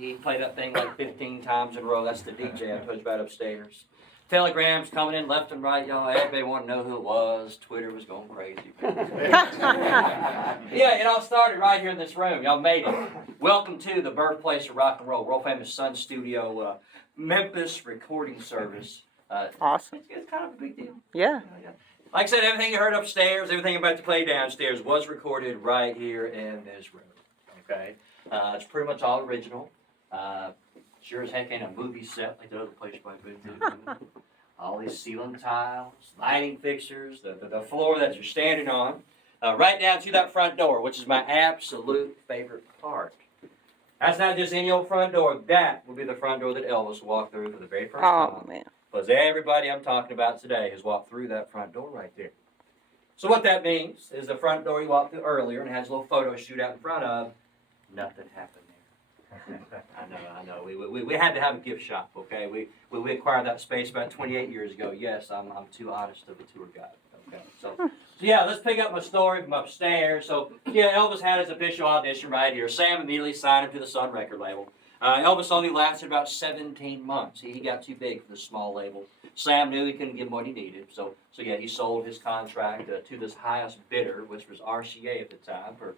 He played that thing like 15 times in a row. That's the DJ I told you about upstairs. Telegrams coming in left and right, y'all. Everybody wanted to know who it was. Twitter was going crazy. Yeah, it all started right here in this room. Y'all made it. Welcome to the birthplace of rock and roll, world famous Sun Studio, Memphis recording service. Awesome. It's kind of a big deal. Yeah. Like I said, everything you heard upstairs, everything about to play downstairs was recorded right here in this room. Okay, it's pretty much all original. Sure as heck ain't a movie set like the other place you've been to. All these ceiling tiles, lighting fixtures, the floor that you're standing on, right down to that front door, which is my absolute favorite part. That's not just any old front door. That will be the front door that Elvis walked through for the very first time. Oh, man. Because everybody I'm talking about today has walked through that front door right there. So what that means is the front door you walked through earlier and has a little photo shoot out in front of, nothing happened there. I know. We had to have a gift shop, okay? We acquired that space about 28 years ago. Yes, I'm too honest of a tour guide. Okay, so yeah, let's pick up my story from upstairs. So yeah, Elvis had his official audition right here. Sam immediately signed him to the Sun record label. Elvis only lasted about 17 months. He got too big for the small label. Sam knew he couldn't give him what he needed, so yeah, he sold his contract to this highest bidder, which was RCA at the time, for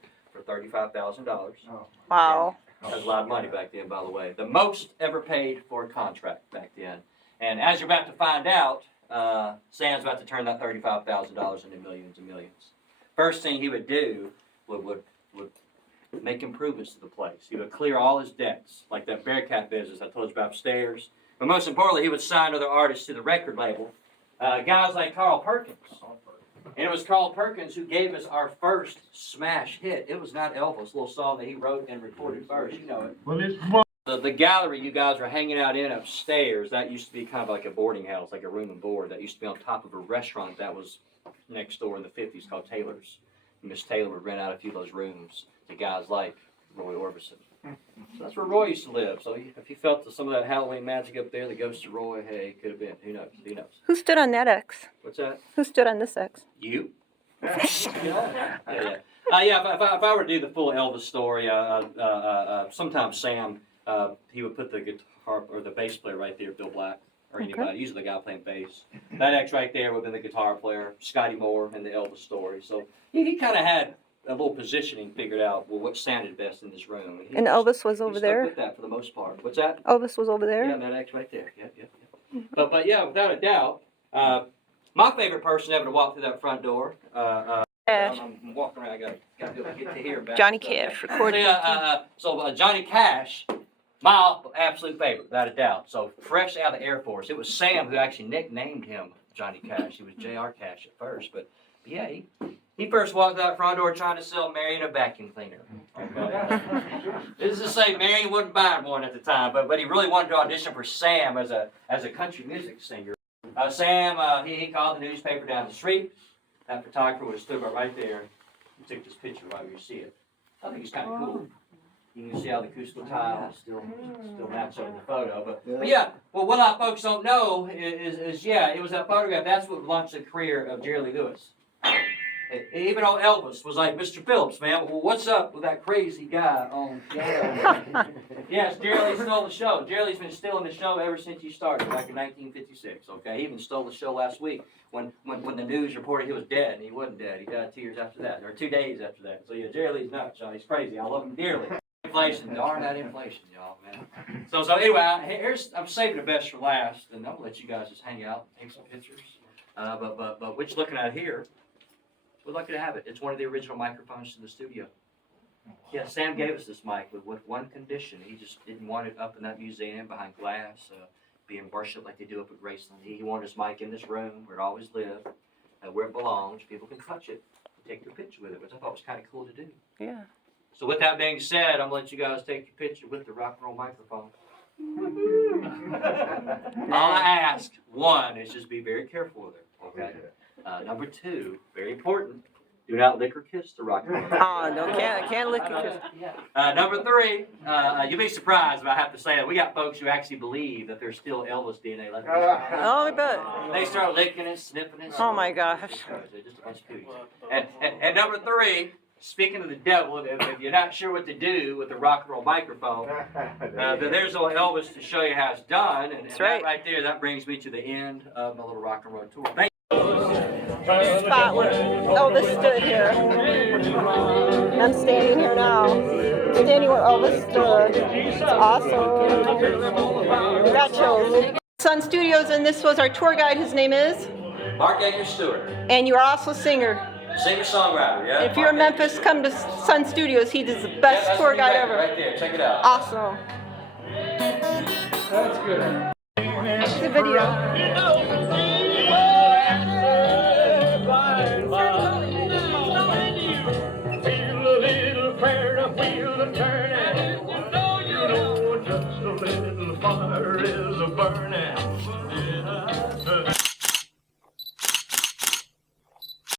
$35,000. Oh. Wow. That was a lot of money back then, by the way. The most ever paid for a contract back then. And as you're about to find out, Sam's about to turn that $35,000 into millions and millions. First thing he would do would make improvements to the place. He would clear all his debts, like that Bearcat business I told you about upstairs. But most importantly, he would sign other artists to the record label, guys like Carl Perkins. And it was Carl Perkins who gave us our first smash hit. It was not Elvis, a little song that he wrote and recorded first. You know it. The gallery you guys are hanging out in upstairs, that used to be kind of like a boarding house, like a room and board. That used to be on top of a restaurant that was next door in the 50s called Taylor's. Miss Taylor would rent out a few of those rooms to guys like Roy Orbison. So that's where Roy used to live. So if you felt some of that Halloween magic up there, the ghost of Roy, hey, it could have been. Who knows? Who knows? Who stood on that X? What's that? Who stood on this X? You. Yeah. If I were to do the full Elvis story, sometimes Sam, he would put the guitar or the bass player right there, Bill Black, or anybody, usually the guy playing bass. That X right there would have been the guitar player, Scotty Moore, in the Elvis story. So he kind of had a little positioning figured out what sounded best in this room. And Elvis was over there? With that for the most part. What's that? Elvis was over there? Yeah, that X right there. Yeah. But yeah, without a doubt, my favorite person ever to walk through that front door. I'm walking around. I got to get to here. Back. Johnny Cash recorded. So Johnny Cash, my absolute favorite, without a doubt. So fresh out of the Air Force, it was Sam who actually nicknamed him Johnny Cash. He was J.R. Cash at first, but yeah, he first walked out front door trying to sell Marion a vacuum cleaner. Okay. This is to say Marion wouldn't buy one at the time, but he really wanted to audition for Sam as a country music singer. Sam, he called the newspaper down the street. That photographer would have stood right there. He took this picture right where you see it. I think it's kind of cool. You can see how the acoustical tiles still match up in the photo. But yeah, well, what a lot of folks don't know is it was that photograph. That's what launched the career of Jerry Lee Lewis. Even though Elvis was like, Mr. Phillips, man, well, what's up with that crazy guy on piano? Yes, Jerry Lee stole the show. Jerry Lee's been stealing the show ever since he started, back in 1956, okay? He even stole the show last week when the news reported he was dead, and he wasn't dead. He died 2 years after that, or 2 days after that. So yeah, Jerry Lee's nuts, y'all. He's crazy. I love him dearly. Inflation, darn that inflation, y'all, man. So anyway, I'm saving the best for last, and I'm gonna let you guys just hang out, take some pictures. But what you're looking at here, we're lucky to have it. It's one of the original microphones in the studio. Yeah, Sam gave us this mic with one condition. He just didn't want it up in that museum behind glass, being worshipped like they do up at Graceland. He wanted his mic in this room where it always lived, where it belongs. People can touch it, take their picture with it, which I thought was kind of cool to do. Yeah. So with that being said, I'm going to let you guys take your picture with the rock and roll microphone. All I ask, one, is just be very careful with it, okay? Number two, very important, do not lick or kiss the rock and roll. Oh, no, can't lick or kiss. Number three, you'll be surprised if I have to say that we got folks who actually believe that there's still Elvis DNA left. Oh, I bet. They start licking and sniffing and Oh my gosh. They're just a bunch of cooties. And number three, speaking of the devil, if you're not sure what to do with the rock and roll microphone, then there's old Elvis to show you how it's done. And That's that right. right there, that brings me to the end of my little rock and roll tour. Thank Spot where Elvis stood here. I'm standing here now. Standing where Elvis stood. It's awesome. Got chills. Sun Studios, and this was our tour guide. His name is? you. Mark Anchor Stewart, And you are also a singer. singer-songwriter, yeah? If you're in Mark Anchor Memphis, Stewart. come to Sun Studios. He is the Yeah, best that's tour the guide record ever. right there, check it out. Awesome. That's good. The video.